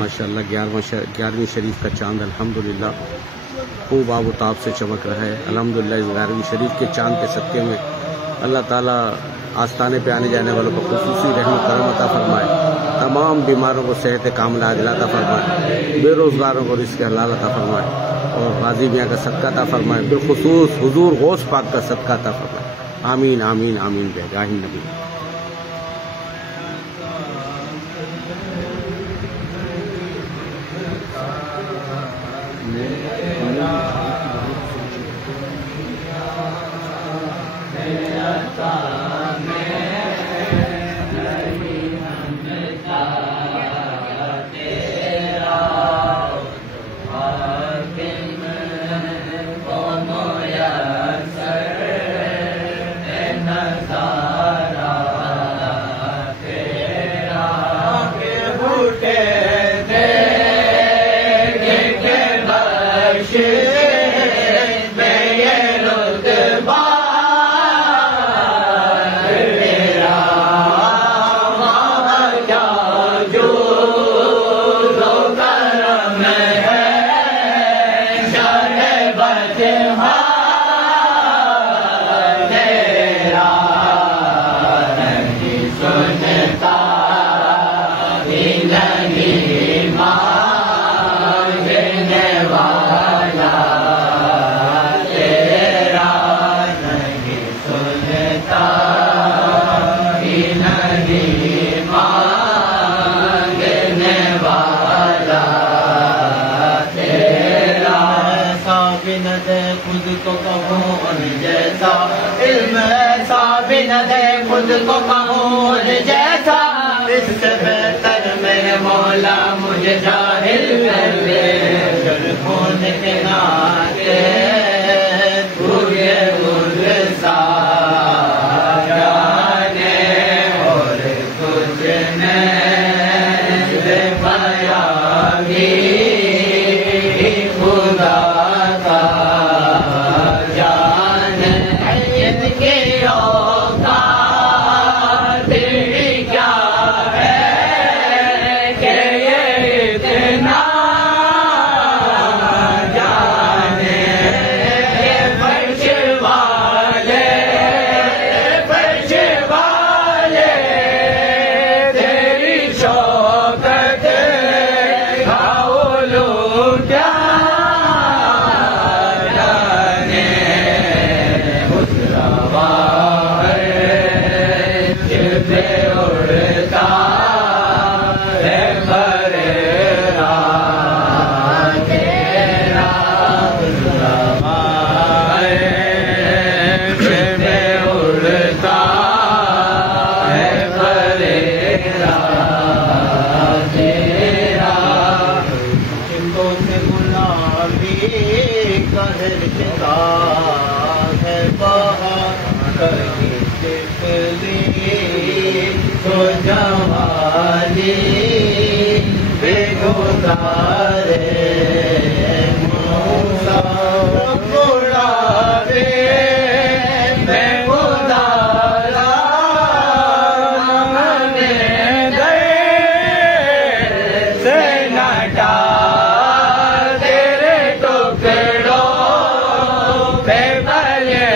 ماشاءاللہ 11ویں شریف کا چاند الحمدللہ خوب آب و تاب سے چمک رہا ہے. الحمدللہ اس 11ویں شریف کے چاند کے صدقے میں اللہ تعالیٰ آستانے پہ آنے جانے والوں کو خصوصی رحم و کرم عطا فرمائے. تمام بیماروں کو صحت کاملہ عاجلہ عطا فرمائے. بے روزگاروں کو رزق حلال عطا فرمائے اور غازی میاں کا صدقہ عطا فرمائے. بالخصوص حضور غوث پاک کا صدقہ عطا فرمائے. آمین آمین آمین بجاہ النبی. خود کو کہوں جیسا علم ایسا بھی نہ دے خود کو کہوں جیسا اس سے بہتر میرے مولا مجھے جاہل کر دے. ہونے کے ناطے تجھے مرسا جانے اور کچھ نہیں پایا گی خدا تو جوانی بے گزارے موسیٰ گڑاوے میں گزارا منے گئے سے نٹا تیرے ٹکڑوں پہ بلے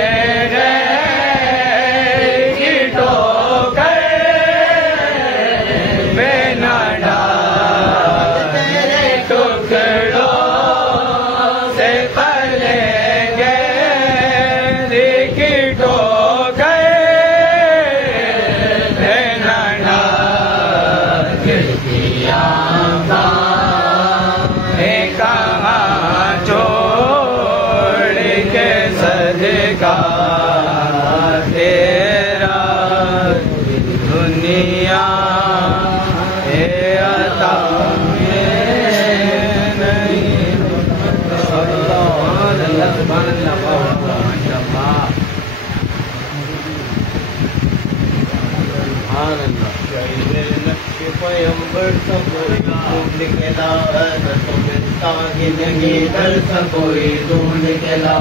تیرا دنیا عطا نہیں. پیمبر سکوئی ڈھونڈ کے لا نہیں در سکوئی ڈھونڈ کے لا.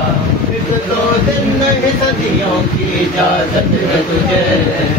2 دن نہیں صدیوں کی اجازت ہے تجھے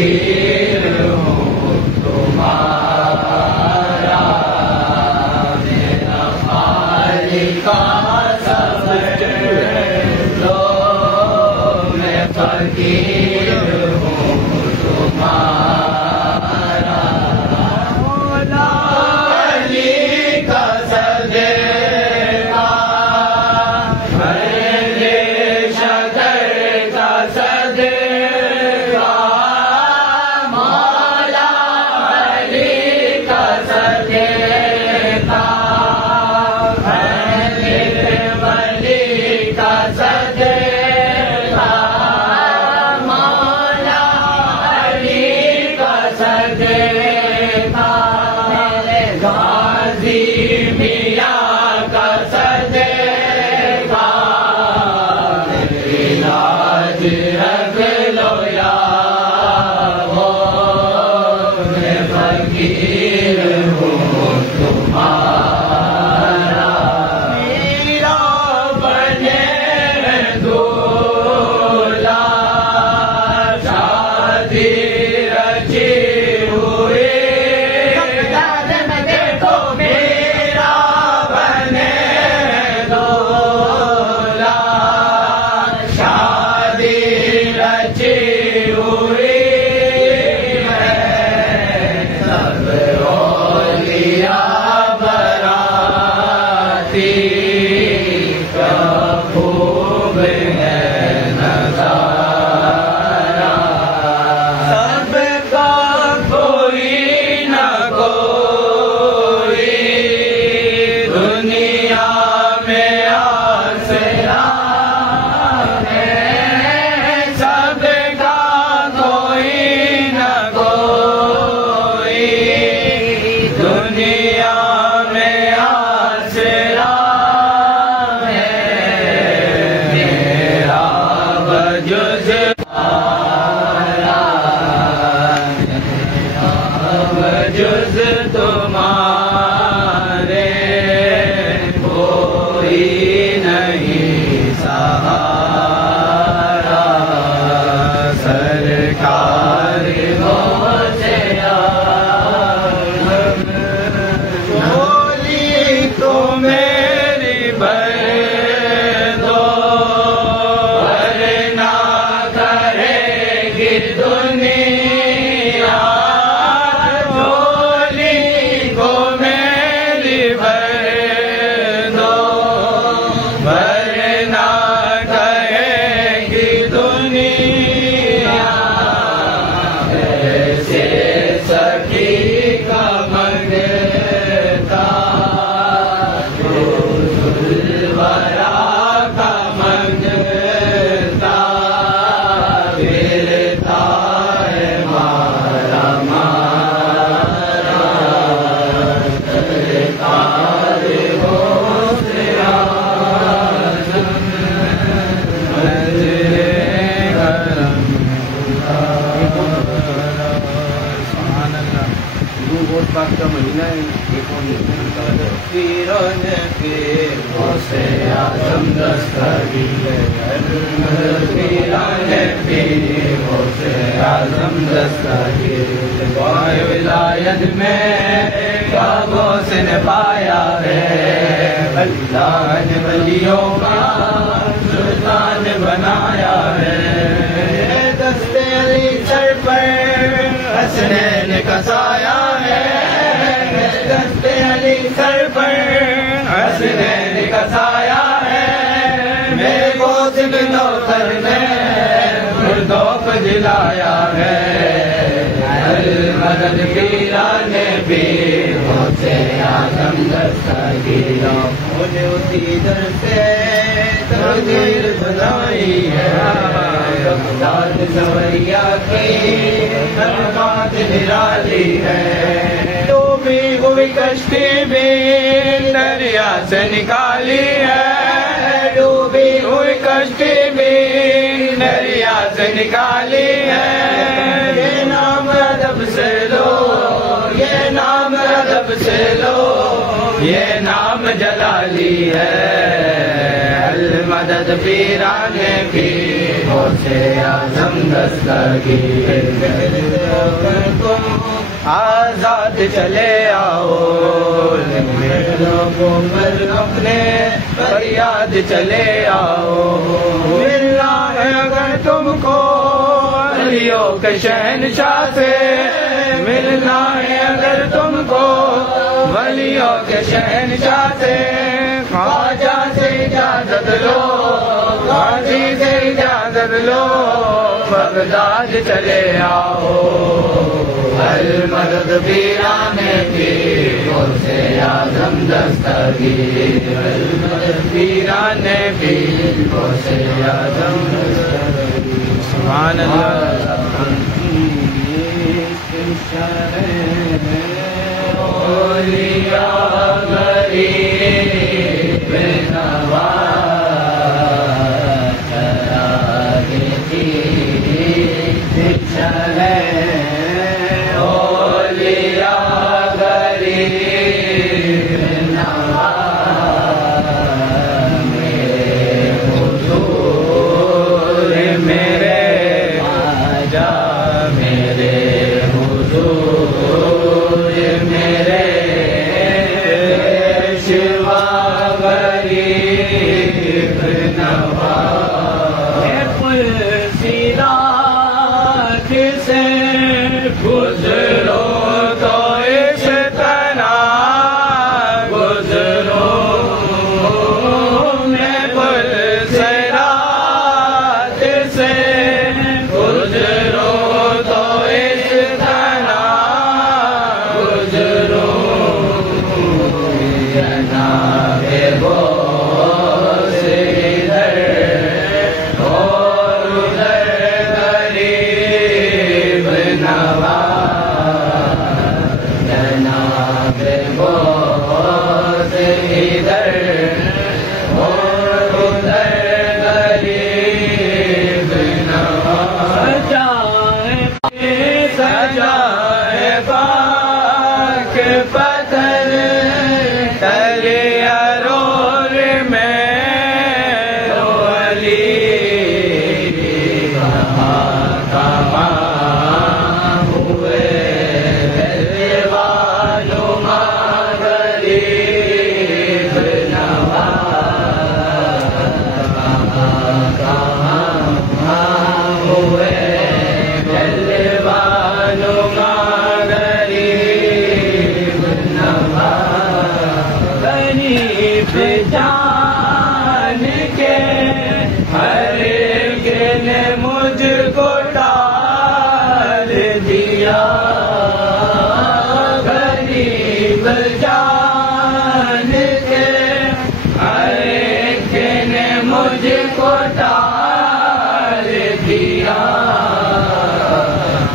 فقیر ہوں تمہارا، میرا خالق سب دو، میں فقیر ہوں تمہارا، علی کا صدقہ، شکر کا صدقہ، مولا علی کا صدقہ، ولی کا صدقہ، مولا علی کا صدقہ، غازی میاں کا صدقہ، علاج رکھ لو یا ہو، میں فقیر ہوں تمہارا، میرا بنے دولہا، شادی رچی ہوئی، دیکھو میرا بنے دولہا، شادی رچی ہوئی ہے، سب اولیاء براتی کا خوب ہے نظارہ، سب کا کوئی نہ کوئی دنیا میں آسرا ہے، سب کا کوئی نہ کوئی دنیا میں آسرا ہے، میرا بجز بجز تمہارے کوئی نہیں سہارا، سرکار غوث اعظم، بولی تو میری بھر دو، ورنہ کرے گی دنیا، بولی کو میری بھر دو، ورنہ کہے گی دنیا، ایسے سخی کا منگتا، الورا کا منگتا، ملتا ہے مارا مارا، سرکار غوث اعظم، نظر کرم سبحان اللہ، روح اور پاک کا مہینہ ہے، ایک اور پیرون پیر غوث اعظم دستگیر، پیرون پیر غوث اعظم دستگیر، پائے ولایت میں کیا غوث نے پایا ہے، اللہ نے ولیوں کا سلطان بنایا ہے، دست علی سر پر حسنین کا سایہ ہے، دست علی سر پر حسنین کا سایہ ہے، میرے غوث کے نوکر نے مردوں کو جلایا ہے، المدد پیران پیر غوث اعظم دستگیر، مجھے اسی در سے تقدیر بنائی ہے، رفتار سوریا کی بات نرالی ہے، ڈوبی ہوئی کشتی بھی دریا سے نکالی ہے، ڈوبی ہوئی کشتی بھی دریا سے نکالی ہے، یہ نام ادب سے لو، یہ نام ادب سے لو، یہ نام جلالی ہے، المدد پیران پیر غوث اعظم دستگیر تم آزاد چلے آؤ اپنے فریاد چلے آؤ ملنا ہے اگر تم کو ولیوں کے شہنشاہ سے ملنا ہے اگر تم کو ولیوں کے شہنشاہ سے خواجہ سے اجازت لو غازی سے اجازت لو بغداد چلے آؤ المدد پیرانے پیروں سے اعظم دستگیر المدد پیرانے پیروں سے اعظم دستگیر سبحان اللہ اولیاء غریب نواز چراغ دین چلے اولیاء غریب نواز میرے حضور میرے خواجہ میرے حضور میرے پیشوا غریب نواز سیرات سے گزرو تو اس طرح گزرو میں پل سیرات سے گزرو تو اس طرح گزرو جناب غوث ادھر اور ادھر غریب نواز جناب غوث ادھر اور ادھر غریب نواز سجائے پاک پتھر تلے ارور میں علی کہاں ہوئے دیوانما غریب نواز کہاں ہوئے دیوانما غریب نواز غریب جان کے ہر ایک نے مجھ کو ڈال دیا غریب جان کے ہر ایک نے مجھ کو ڈال دیا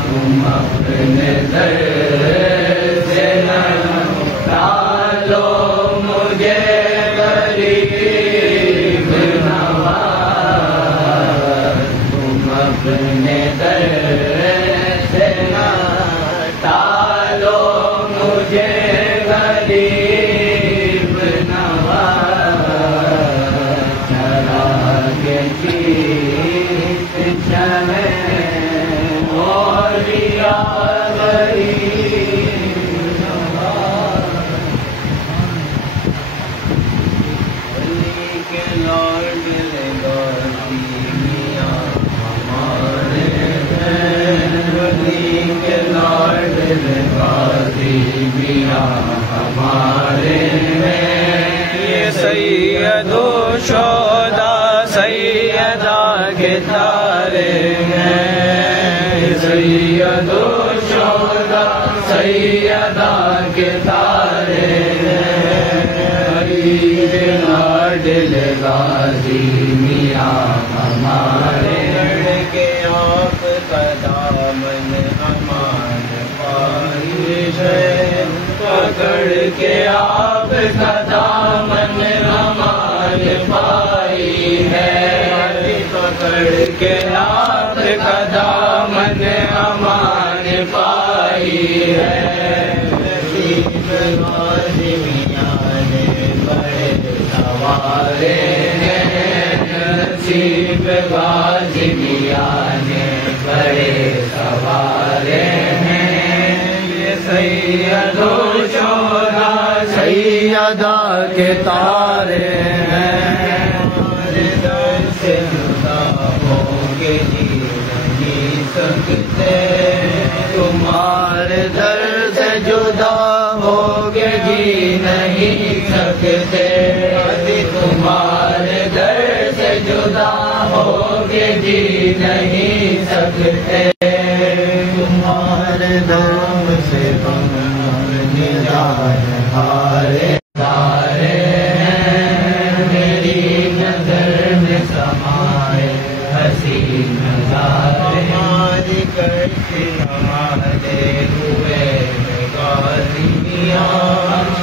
تم اپنے در سے نہ ڈالو مجھے غریب نواز تم اپنے در سے نہ ڈالو مجھے غریب نواز چراغ چیت چلے اولیاء غریب نواز علی کے لارڈ غازی میاں ہمارے ہیں علی کے لارڈ غازی میاں ہمارے ہیں یہ سید و شہداء سیدہ کے تارے ہیں سید و شہداء سیدہ کے تارے ہیں علی کے لاڈل غازی میاں ہمارے کے آپ کا دامن امان پائی ہے پکڑ کے آپ کا دامن امان پائی ہے پکڑ کے آپ کا دامن امان پائی ہے غازی میاں نے بڑے سوارے ہیں نصیب غازی میاں نے بڑے سوارے ہیں یہ سید و شہدا سیدہ کے تارے ہیں ہمارے در سے جدا ہو کے جی نہیں سکتے تمہارے در سے جدا ہو کے جی نہیں سکتے تمہارے در سے جدا ہو کے جی نہیں سکتے تمہارے دم سے ہمارے تارے ہیں میری نظر میں سمائے حسین نظارے ہماری کرتی ہمارے ہوئے غازیاں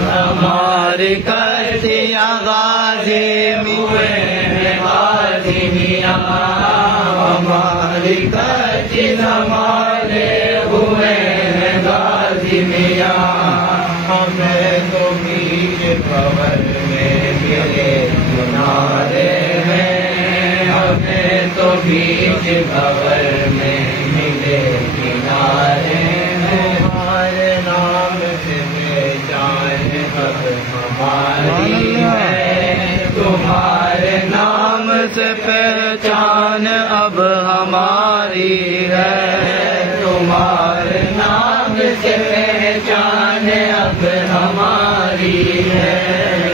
ہماری کرتی غازی ہوئے غازیاں ہماری کرتی ہمارے ہوئے غازیاں ہمیں تو بیچ قبر میں ملے کنارے ہیں ہمیں تو بیچ قبر میں ملے کنارے ہمارے نام سے پہچان اب ہماری ہے تمہارے نام سے پہچان اب ہماری ہے تمہارے نام سے پہچان اب ہماری ہے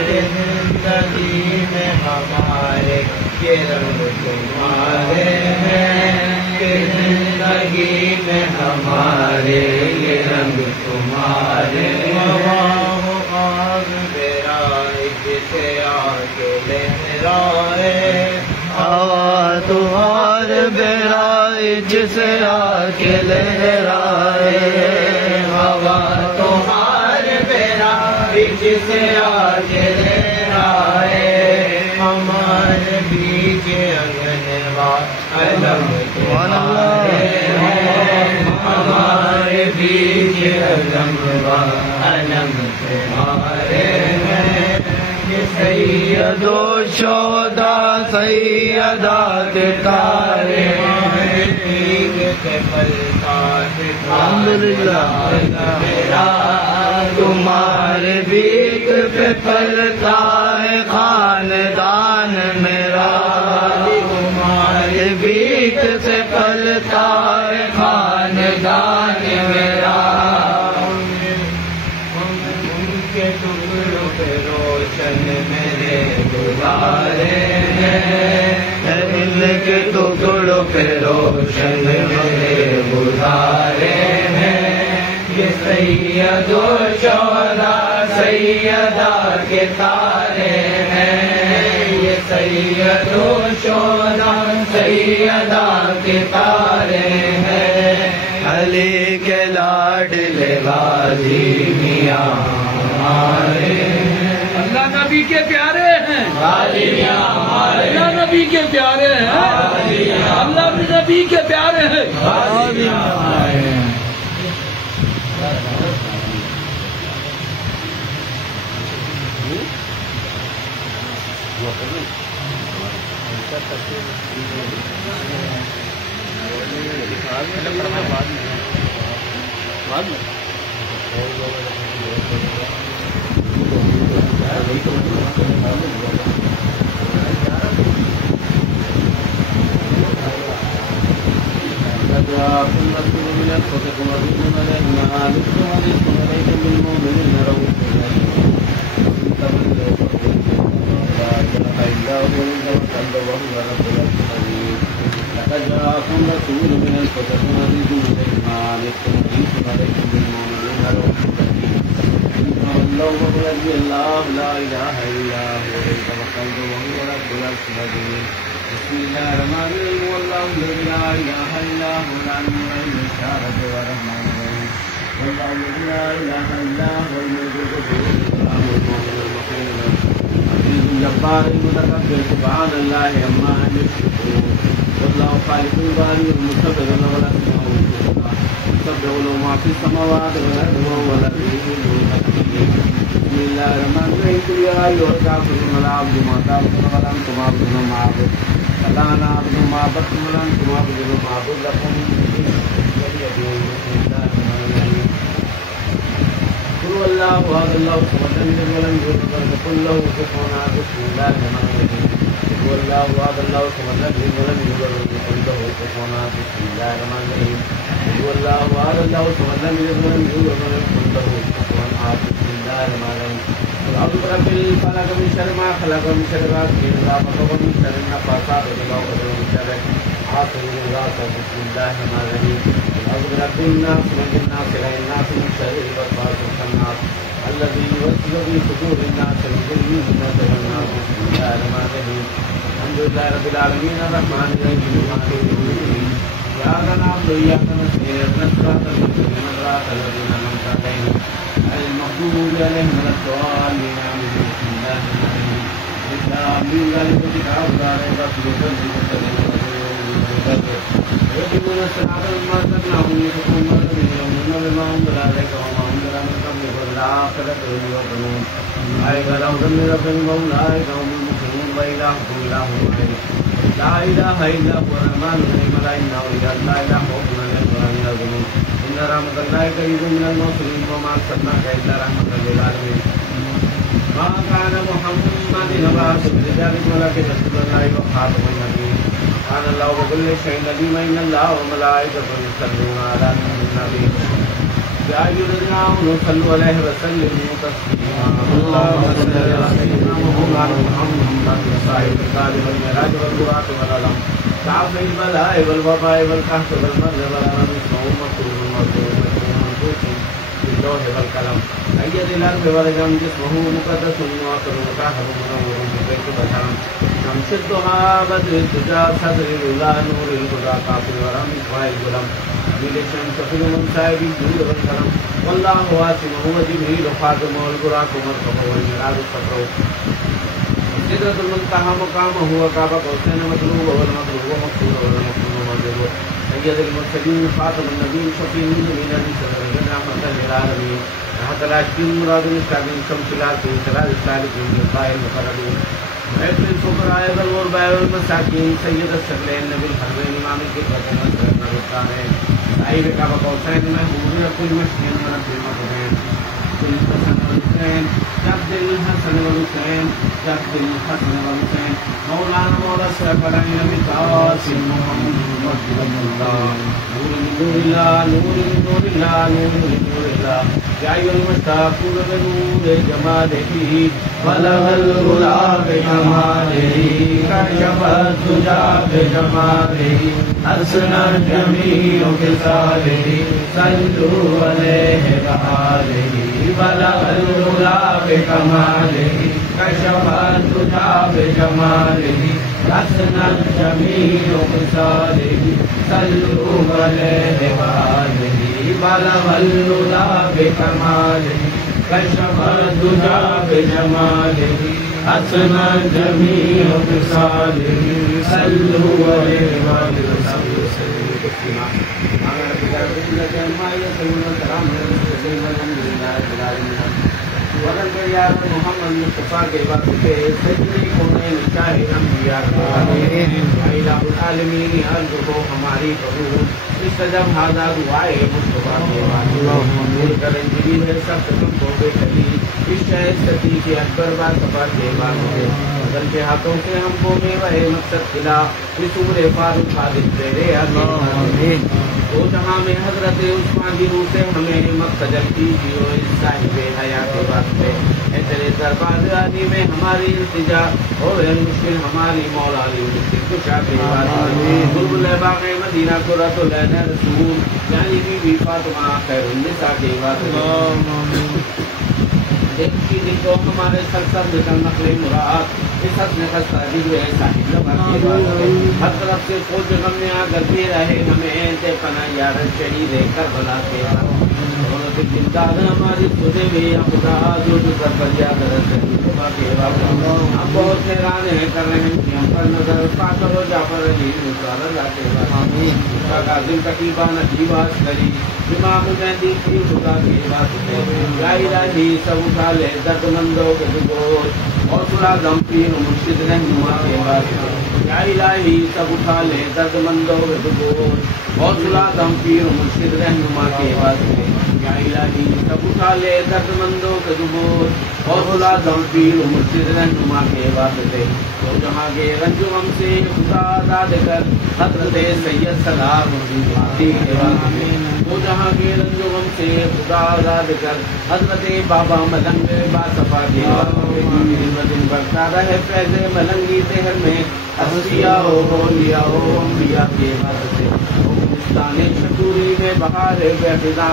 زندگی میں ہمارے یہ رنگ تمہارے ہیں زندگی میں ہمارے یہ رنگ تمہارے آگ میرا جسے آگے لہرائے تمہار بیرا جسے آگے لہرائے ہوا تمہار بیرا جسے آگے لہرائے ہمارے بیچ انگنوا علم تمہارے ہمارے بیچ انگنوا علم تمہارے سید و شہدا سیدہ کے تارے الحمدللہ میرا تمہارے بیک پہ پلتا ہے خاندان میرا تمہارے بیک سے پلتا ہے خاندان میرا روشن میرے گزارے ہیں دل کے ٹکڑوں پہ روشن میرے گزارے ہیں یہ سید و شہدا سیدہ کے تارے ہیں یہ سید و شہدا سیدہ کے تارے ہیں علی کے لاڈلے غازی میاں اللہ نبی کے پیارے ہیں اللہ نبی کے پیارے ہیں اللہ نبی کے پیارے ہیں جبار المتكبر سبحان الله عما يشركون والله خالق الباري المصور ولا يسبح له ما في السماوات والارض وهو اللطيف الخبير بسم الله الرحمن الرحيم قل يا ايها الكافرون لا اعبد ما تعبدون ولا انتم عابدون ما اعبد ولا انا اعبد ما عبدتم ولا انتم عابدون ما اعبد لكم قل هو الله احد الله الصمد لم يلد ولم يولد ولم يكن له كفوا احد بسم الله الرحمن الرحيم قل هو الله احد الله الصمد لم يلد ولم يولد ولم يكن له كفوا احد بسم الله الرحمن الرحيم قل هو الله احد الله الصمد لم يلد ولم يولد ولم يكن له كفوا احد بسم الله الرحمن الرحيم أعوذ برب الفلق من شر ما خلق ومن شر غاسق إذا وقب ومن شر النفاثات في العقد ومن شر حاسد إذا حسد بسم الله الرحمن الرحيم أعوذ برب الناس ملك الناس إله الناس من شر الوسواس الخناس الذي يوسوس في صدور الناس من الجنة والناس بسم الله الرحمن الرحيم الحمد لله رب العالمين الرحمن الرحيم مالك يوم الدين إياك نعبد وإياك نستعين اهدنا الصراط المستقيم صراط الذين أنعمت عليهم غير المغضوب عليهم ولا الضالين آمين بسم الله الرحمن الرحيم آمين ذلك الكتاب لا ريب فيه هدى للمتقين ويقيمون الصلاة ومما رزقناهم ينفقون والذين يؤمنون بما أنزل عليك وما أنزل من قبلك والآخرة هم يوقنون أولئك على هدى من ربهم وأولئك هم المفلحون وإلهكم إله واحد لا إله إلا هو الرحمن الرحيم لا إله إلا الله لا خوف عليهم ولا هم يحزنون إن رحمة الله قريب من المحسنين وما أرسلناك إلا رحمة للعالمين ما كان محمد نبأ رجالكم ولكن رسول الله وخاتم النبيين سبحان الله وكل شيء عليم إن الله وملائكته يصلون على النبي يا أيها الذين آمنوا صلوا عليه وسلموا تسليما اللهم صل على سيدنا محمد صاحب الكتاب والمعراج والبراق والعلم كعب البلاء والوباء والقحط والمرض والألم اسمه مكروه منصوص باللوح والقلم أيد الأرض والجم جسمه مقدس وآخر مطهر منور ببيت بشرم شمس الضحى بدر الدجى صدر الأولى نور الهدى قاصر ورم إخوائي الظلم أميل الشمس في المنصائب الجود والكرم والله واسمه وجبريل خاتم والبراق مركب والمعراج الصبر سدرة المنتهى مقامه وكعب قوسين مطلوب والمطلوب ومقصود والمقصود ومرجو سيد المرسلين خاتم النبيين شفيع المؤمنين صدر رحمة للعالمين رحمة العاشقين مراد المستعدين شمس العالمين سراج السالكين لقاء المقربين معز الفقراء والغرباء والمساكين سيد الثقلين نبي الحربين امام الكتبة مسرد نبي الطارين صاحب كعب قوسين محبوب كل مشكين ونبي المقربين كل حسن والحسين جد الحسن والحسين جد الحسن والحسين مولانا مولا الشرف العين نبي القاسم محمد رسول الله نور نور الله نور نور الله نور نور الله يا أيها المشتاقون بنور جماله بلغ الغلا بكماله كشف الدجى بجماله حسن الجميع خصاله صلوا عليه بآله بلغ الغلا بكماله كشف الدجى بجماله حسن الجميع خصاله صلوا عليه بآله بلغ الهدى بكماله كشف الدجى بجماله حسن الجميع خصاله صلوا عليه وسلموا تسليما محمد مصطفیٰ کے واسطے سجدے کونے چاہے انبیاء الہ العالمین عرض کو ہماری قبول استجب ہادہ دعائے مصطفیٰ کے واسطے کریں جبی ہے سب تم کو بے کلی اس شہر ستی کے اکبر بات سفر کے واسطے بدل کے ہاتھوں سے ہم کو میوہ مقصد کھلا رسول فاروق حادث تیرے آمین وہ جہاں میں حضرت عثمان کی روح سے ہمیں مقصد کیجیے اس صاحب حیات کے واسطے اے تیرے دربار عالی میں ہماری التجا اور مشکل ہماری مولا علی مشکل کشا کے واسطے بلبل باغ مدینہ قرۃ العین رسول یعنی بی بی فاطمہ خیر النساء کے واسطے ایک چیز کو ہمارے سرسر نکل نقل مراد اس حد میں خستہ جلوے صاحب لبا کے واسطے ہر طرف سے فوج غم میں آگرتے رہے ہمیں تے پناہ یار شہید کربلا کے واسطے زندان ہماری خودے بھی خدا جو کر پر یاد رکھے لبا کے واسطے ہم بہت حیران ہیں کر رہے ہیں ہم پر نظر پاکر و جعفر علی مصطفیٰ اللہ کے واسطے کاظم تقیبہ نقیب عسکری امام مہدی کی خدا کے واسطے یا الہی سب اٹھا لے درد مندوں کے بوجھ اور سلا دم پیر مرشد رہنما کے واسطے یا الہی سب اٹھا لے درد مندوں کے بوجھ حوصلہ دم پیر مرشد رہنما کے واسطے یا الہی سب اٹھا لے درد مندوں کے دبور حوصلہ دم پیر مرشد رہنما کے واسطے تو جہاں کے رنج و غم سے خدا آزاد کر حضرت سید سلام الدین کے واسطے تو جہاں کے رنج و غم سے خدا آزاد کر حضرت بابا ملنگ باصفا کے واسطے بڑھتا رہے فیض ملنگی زہر میں اولیاء ہو لیا ہو انبیاء کے واسطے ہندوستان شکوری میں بہار بے فضا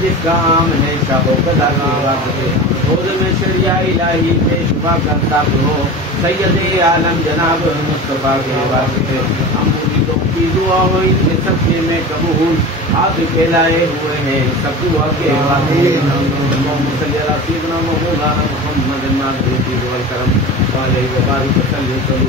جس کا عام ہے شاہ و قدر کے واسطے خود میں شریعہ الہی پہ شبہ کرتا ہو سید عالم جناب مصطفیٰ کے واسطے ہم امیدوں کی دعا ہو ان کے سبقے میں قبول آپ پھیلائے ہوئے ہیں سب دعا کے واسطے محمد صلی اللہ سیدنا مولانا محمد ناظر والکرم علیہ وبارک وسلم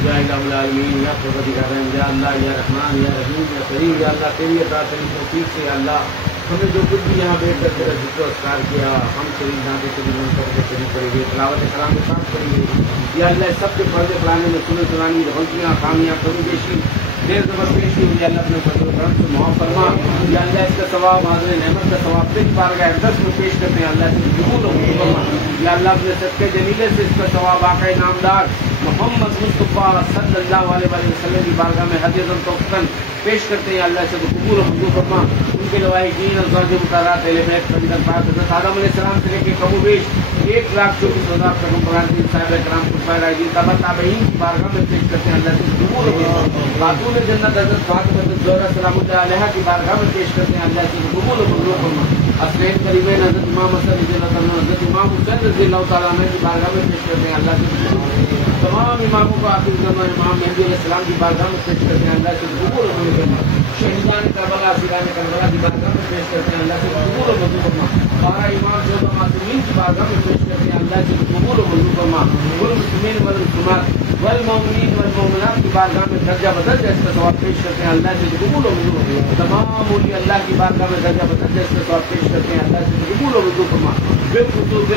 یا الہ العالمین یا پروردگار یا اللہ یا رحمان یا رحیم یا کریم یا اللہ تیری عطا تیری توفیق سے اللہ ہم نے جو کچھ بھی یہاں بیٹھ کر تیرا ذکر و اذکار کیا ہم شریف ناطے شریف منصب کے شریف کریں گے تلاوت کلام کے ساتھ کریں گے یا اللہ سب کے پردے پڑھانے میں سنن سنانی غلطیاں خامیاں کمی بیشی دیر زبر پیشی ہوئی اللہ اپنے فضل و کرم سے معاف فرما یا اللہ اس کا ثواب حاضر نعمت کا ثواب تیری بارگاہ اقدس میں پیش کرتے ہیں اللہ سے قبول و منظور فرما یا اللہ اپنے صدقے جلیلے سے اس کا ثواب آقا نامدار محمد مصطفیٰ صلی اللہ علیہ وسلم کی بارگاہ میں حدیث توفیقاً پیش کرتے ہیں اللہ سے قبول و منظور فرما ان کے لواحقین ازواج مطہرات اہل بیت فضیلت پاک حضرت آدم علیہ السلام سے لے کے کم و بیش 1,24,000 پیغمبران صاحب کرام خلفائے راشدین تبع تابعین کی بارگاہ میں پیش کرتے ہیں اللہ سے قبول و منظور خاتون جنت حضرت فاطمہ الزہرا سلام اللہ علیہا کی بارگاہ میں پیش کرتے ہیں اللہ سے قبول و منظور فرما اصلین قریبین حضرت امام حسن رضی اللہ عنہ حضرت امام حسین رضی اللہ تعالیٰ عنہ کی بارگاہ میں پیش کرتے ہیں اللہ سے تمام اماموں کو آخر زمان امام مہدی علیہ السلام کی بارگاہ میں پیش کرتے ہیں اللہ سے قبول و منظور فرما شہیدان کربلا اسیران کربلا کی بارگاہ میں پیش کرتے ہیں اللہ سے قبول و منظور فرما 12 امام شہداء معصومین کی بارگاہ میں پیش کرتے ہیں اللہ سے قبول و منظور فرما والمسلمین والمسلمات والمؤمنین والمؤمنات کی بارگاہ میں درجہ بدرجہ اس کا ثواب پیش کرتے ہیں اللہ سے قبول و منظور فرما تمام اولیاء اللہ کی بارگاہ میں درجہ بدرجہ اس کا ثواب پیش کرتے ہیں اللہ سے قبول و منظور فرما بالخصوص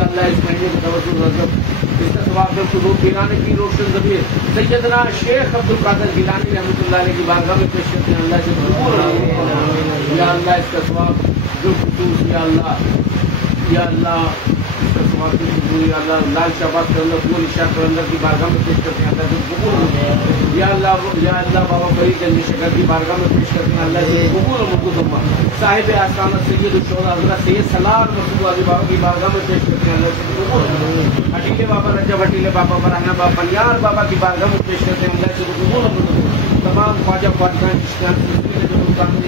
اللہ اس مہینے میں توجہ رضب اس کا ثواب بالخصوص گیلانی کی روشن ضمیر سیدنا شیخ عبد القادر گیلانی رحمۃ اللہ علیہ کی بارگاہ میں پیش کرتے ہیں اللہ سے قبول و منظور فرما یا اللہ اس کا ثواب بالخصوص یا اللہ اس کا ثواب بالخصوص یا اللہ لال شہباز کرندر پور شاہ کرندر کی بارگاہ میں پیش کرتے ہیں اللہ سے قبول و منظور یا اللہ بابا فرید جنگی شکر کی بارگاہ میں پیش کرتے ہیں اللہ سے قبول و منظور فرما صاحب آستانہ سید الشہداء حضرت سید سلام رسول علی بابا کی بارگاہ میں پیش کرتے ہیں اللہ سے قبول و منظور ہٹیلے بابا رجب ہٹیلے بابا برہنہ بابا پنیار بابا کی بارگاہ میں پیش کرتے ہیں اللہ سے قبول و منظور تمام خواجہ خواجگان چشتیان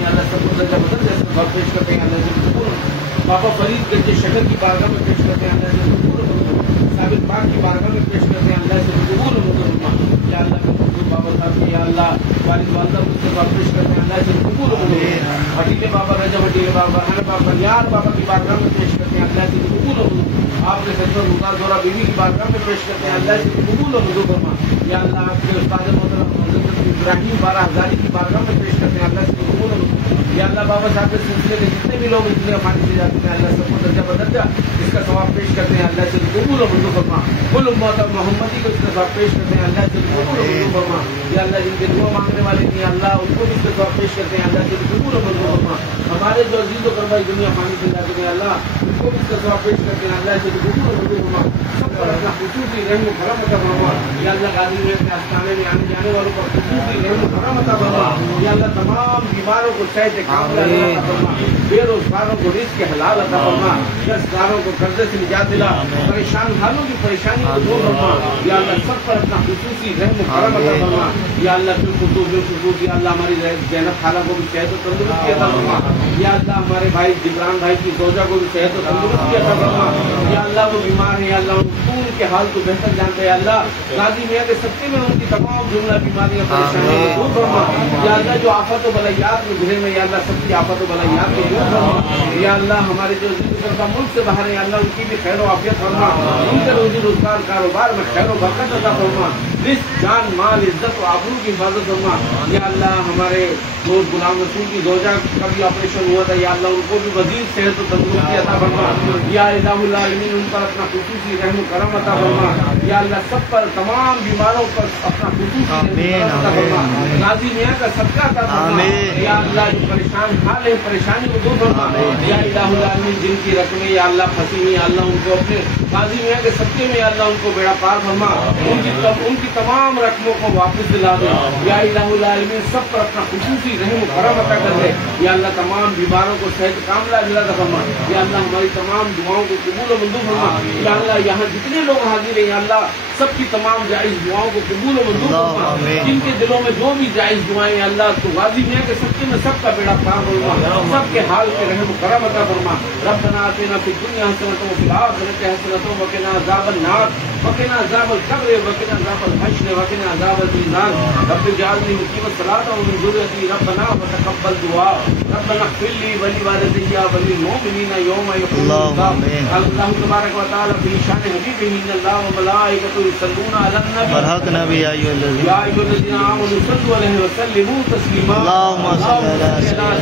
اللہ سب کو درجہ بدرجہ پیش کرتے ہیں اللہ سے قبول بابا فرید گنج شکر کی بارگاہ میں پیش کرتے ہیں اللہ سے قبول و منظور ثابت پاک کی بارگاہ میں پیش کرتے ہیں اللہ سے قبول و منظور یا اللہ بابا صاحب یا اللہ والد والدہ مصطفیٰ پیش کرتے ہیں اللہ سے قبول و منظور ہٹیلے بابا رجب ہٹیلے بابا برہنہ بابا پنیار بابا کی بارگاہ میں پیش کرتے ہیں اللہ سے قبول و منظور آپ نے خدمت گزار زورا بیوی کی بارگاہ میں پیش کرتے ہیں اللہ سے قبول و منظور فرما یا اللہ آپ کے استاد محترم حضرت ابراہیم 12 ہزاری کی بارگاہ میں پیش کرتے ہیں اللہ سے قبول و منظور یا اللہ بابا صاحب کے سلسلے کے جتنے بھی لوگ اتنے افانی سے جاتے ہیں اللہ سب کو درجہ بدرجہ اس کا ثواب پیش کرتے ہیں اللہ سے قبول و منظور فرما کل امت محمدی کو اس کا ثواب پیش کرتے ہیں اللہ سے قبول و منظور فرما یا اللہ جن کے دعا مانگنے والے ہیں اللہ ان کو بھی اس کا ثواب پیش کرتے ہیں اللہ سے قبول و منظور فرما ہمارے جو عزیز و کربائی دنیا فانی سے جاتے ہیں اللہ ان کو بھی اس کا ثواب پیش کرتے ہیں اللہ سے قبول و منظور فرما سب پر اپنا خصوصی رحم و کرم عطا فرما یا اللہ غازی میں اپنے آستانے میں آنے جانے والوں پر خصوصی رحم و کرم عطا فرما یا اللہ تمام بیماروں کو صحت کاملہ عطا فرما بے روزگاروں کو رزق حلال عطا فرما قرض داروں کو قرضے سے نجات دلا پریشان حالوں کی پریشانی کو دور فرما یا اللہ سب پر اپنا خصوصی رحم و کرم عطا فرما یا اللہ بالخصوص یا اللہ ہماری زینب خالہ کو بھی صحت و تندرستی عطا فرما یا اللہ ہمارے بھائی جبران بھائی کی زوجہ کو بھی صحت و تندرستی عطا فرما یا اللہ وہ بیمار ہیں یا اللہ ان کے حال کو بہتر جانتے ہیں اللہ غازی میاں کے سبقے میں ان کی تمام جملہ بیماریاں پریشانیاں کو دور فرما یا اللہ جو آفت و بلائیات میں گھرے میں یا اللہ سب کی آفت و بلائیات کو دور فرما یا اللہ ہمارے جو کا ملک سے باہر ہے اللہ ان کی بھی خیر و عافیت فرما ان کے روزی روزگار کاروبار میں خیر و برکت عطا فرما رزق جان مال عزت و آبرو کی حفاظت فرما یا اللہ ہمارے دوست غلام رسول کی زوجہ کا بھی آپریشن ہوا تھا یا اللہ ان کو بھی مزید صحت و تندرستی عطا فرما فرما یا الہ العالمین ان پر اپنا خصوصی رحم و کرم عطا فرما یا اللہ سب پر تمام بیماروں پر اپنا خصوصی رحم و کرم عطا فرما غازی میاں کا صدقہ عطا فرما یا اللہ جو پریشان حال ہے پریشانی کو دور فرما یا الہ العالمین جن کی رقمیں یا اللہ پھنسی ہوئی یا اللہ ان کو اپنے غازی میاں کے صدقے میں یا اللہ ان کو بیڑا پار فرما ان کی تمام رقموں کو واپس دلا دے یا الہ العالمین سب پر اپنا خصوصی رحم و کرم عطا کر دے یا اللہ تمام بیماروں کو صحت کاملہ عطا فرما یا اللہ ہماری تمام دعاؤں کو قبول و منظور فرما یا اللہ یہاں جتنے لوگ حاضر ہیں یا اللہ سب کی تمام جائز دعاؤں کو قبول و منظور فرما جن کے دلوں میں جو بھی جائز دعائیں اللہ تو غازی میاں کے صدقے میں سب کا بیڑا پار فرما سب کے حال کے رحم و کرم عطا فرما ربنا آتنا فی الدنیا حسنۃ وفی الآخرۃ حسنۃ وقنا عذاب النار وقنا عذاب القبر وقنا عذاب الحشر وقنا عذاب الميزان رب اجعلني مقيم الصلاة ومن ذريتي ربنا وتقبل دعاء ربنا اغفر لي ولوالدي وللمؤمنين يوم يقوم الحساب اللہ تبارک و تعالی فی شان حبیبہ ان اللہ وملائکته یصلون علی النبی برحق نبی یا ایھا الذین آمنوا صلوا علیہ وسلموا تسلیما اللهم صل علی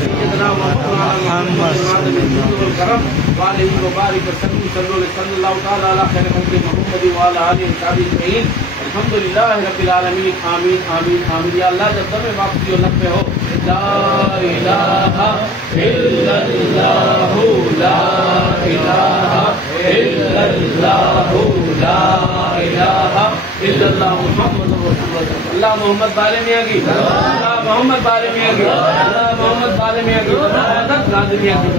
سیدنا محمد الکرم وعلى وبارك وسلم صلی اللہ تعالی علی خیر خلق محمد وعلى آلہ وصحبہ اجمعین الحمد للہ رب العالمین آمین آمین آمین یا اللہ جب تمہیں واپسی و لب پہ ہو لا الہ الا اللہ لا الہ الا اللہ لا الہ الا اللہ محمد رسول اللہ اللہ محمد بالے میاں کی اللہ محمد بالے میاں کی اللہ محمد بالے میاں کی مدد غازی میاں کی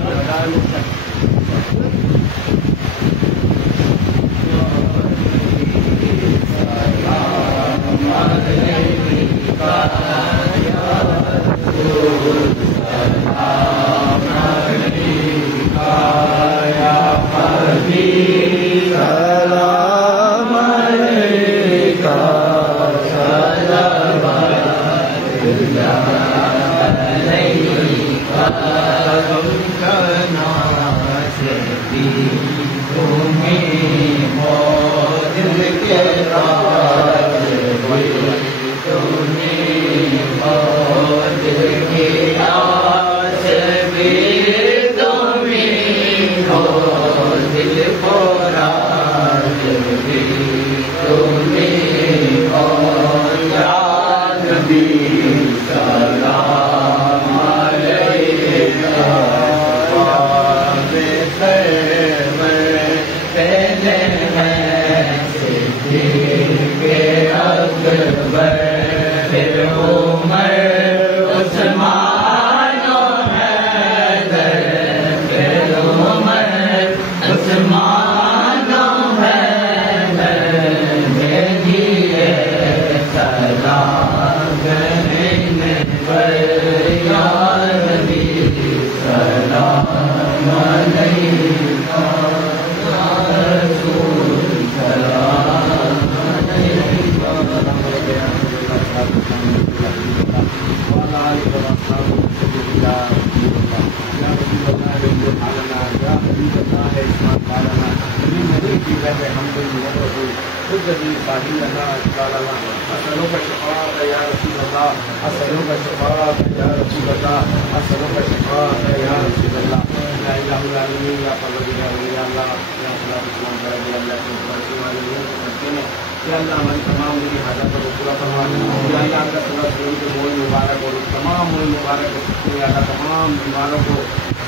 یا اللہ ہماری تمام میری حاجت کو پورا فرما یا اللہ کا صلی کے موئی مبارک اور تمام موئی مبارک کو یا اللہ تمام بیماروں کو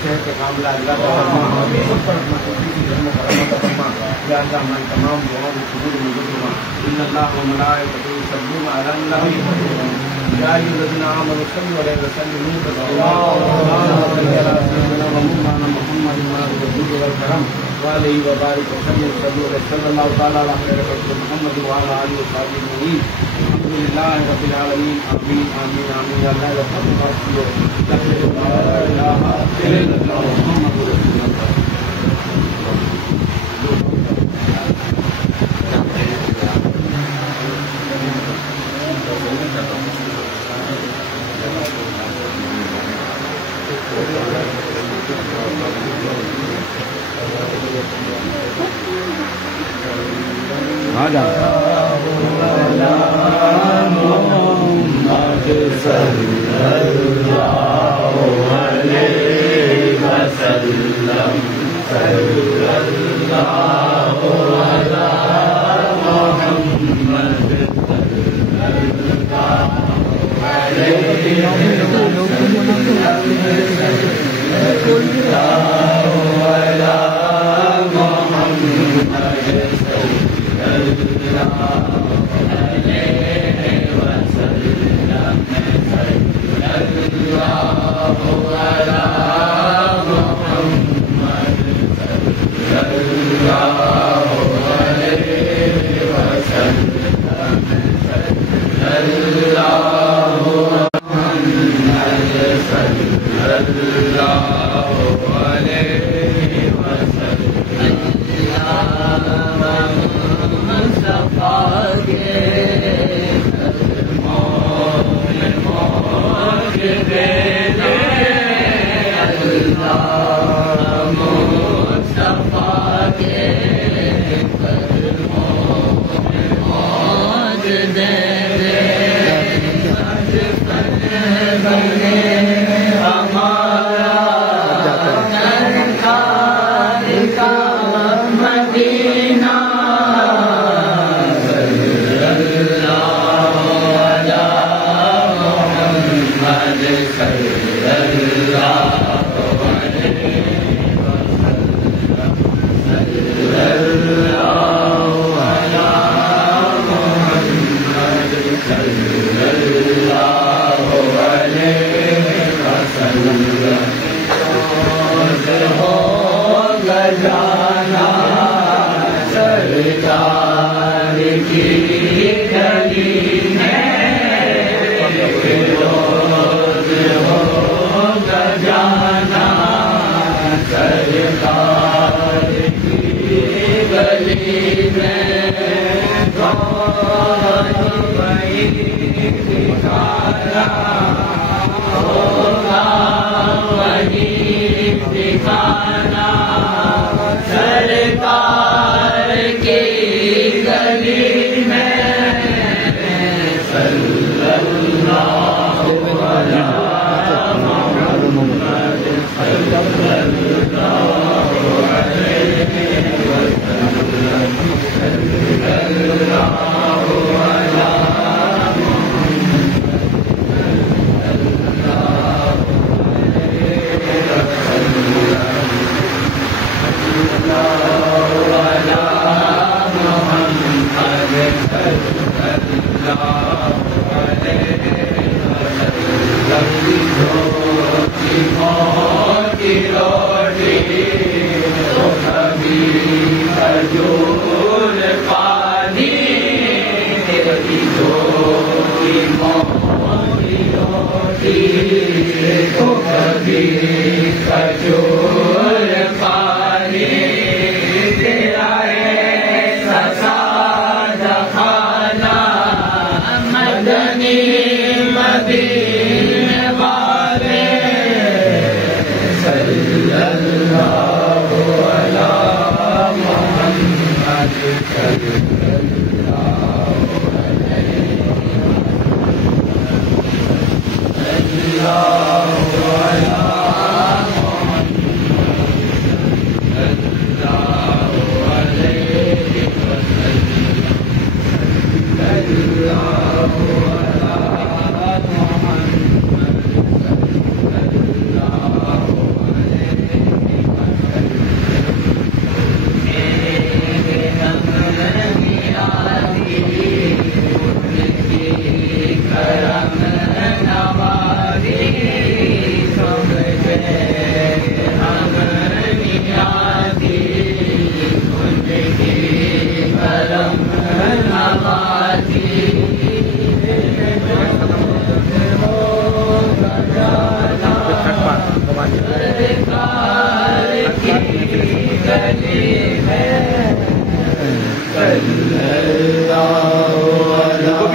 صحت کاملہ اللہ کا فرما سب پر اپنا خصوصی رحم و کرم عطا فرما یا اللہ ہماری تمام دعاؤں کو قبول منظور فرما ان اللہ وملائکته یصلون علی النبی یا ایھا الذین آمنوا صلوا علیہ وسلموا تسلیما اللهم صل علی سیدنا محمد الجود والکرم وعلى وبارك وسلم صلى الله تعالى على خير خلق محمد وعلى آله وصحبه أجمعين الحمد لله رب العالمين آمين آمين آمين يا الله يرحمك لا إله إلا الله محمد رسول الله وسلم کو بھی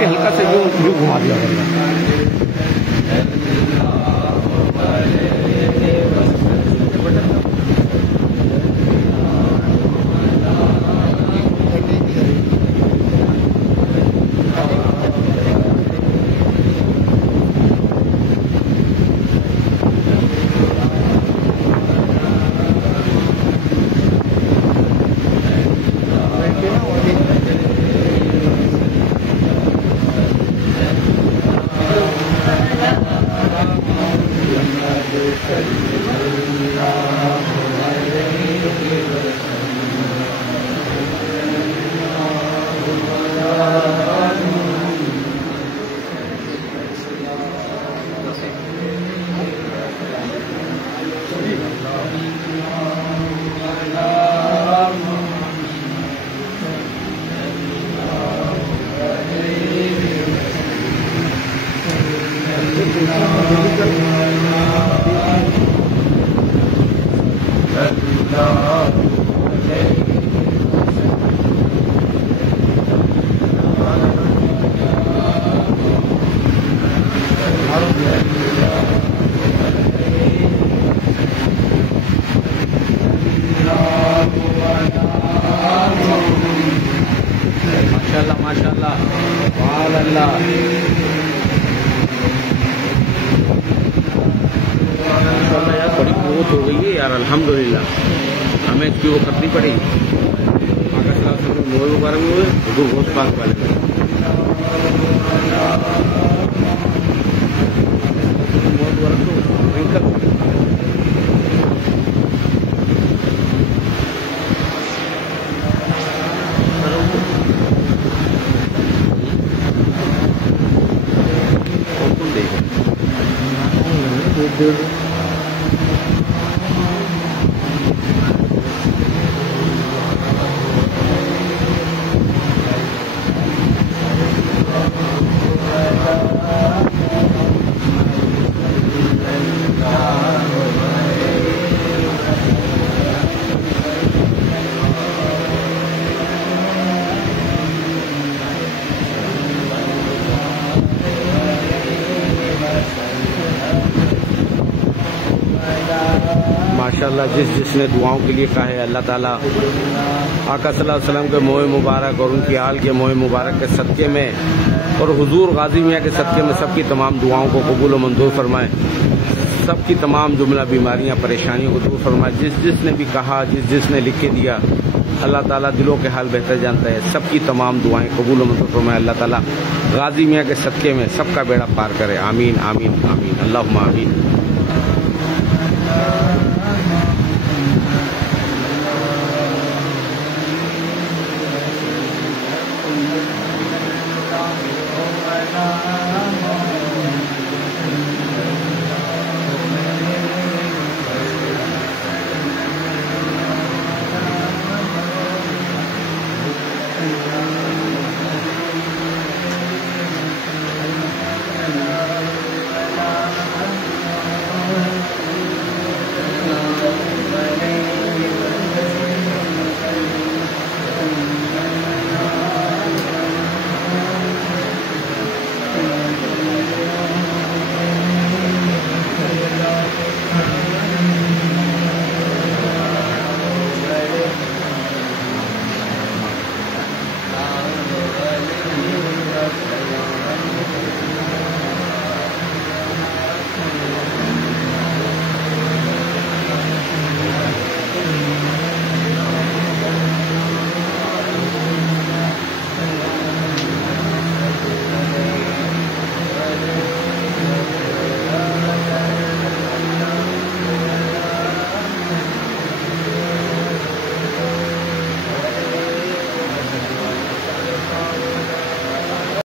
ہلکا سے جو گھما دیا وفات ہو گئی ہے یار الحمدللہ، ہمیں اس کی وہ کرنی پڑی۔ آقا صلی اللہ علیہ وسلم موئے مبارک میں ہوئے حضور غوث پاک والے میں موئے مبارک تو بھینکر ماشاءاللہ جس نے دعاؤں کے لیے کہا ہے اللہ تعالیٰ آقا صلی اللہ علیہ وسلم کے موئے مبارک اور ان کی آل کے موئے مبارک کے صدقے میں اور حضور غازی میاں کے صدقے میں سب کی تمام دعاؤں کو قبول و منظور فرمائے، سب کی تمام جملہ بیماریاں پریشانیوں کو دور فرمائے۔ جس نے بھی کہا، جس نے لکھ کے دیا، اللہ تعالیٰ دلوں کے حال بہتر جانتا ہے، سب کی تمام دعائیں قبول و منظور فرمائے۔ اللہ تعالیٰ غازی میاں کے صدقے میں سب کا بیڑا پار کرے، آمین آمین آمین، اللہم آمین۔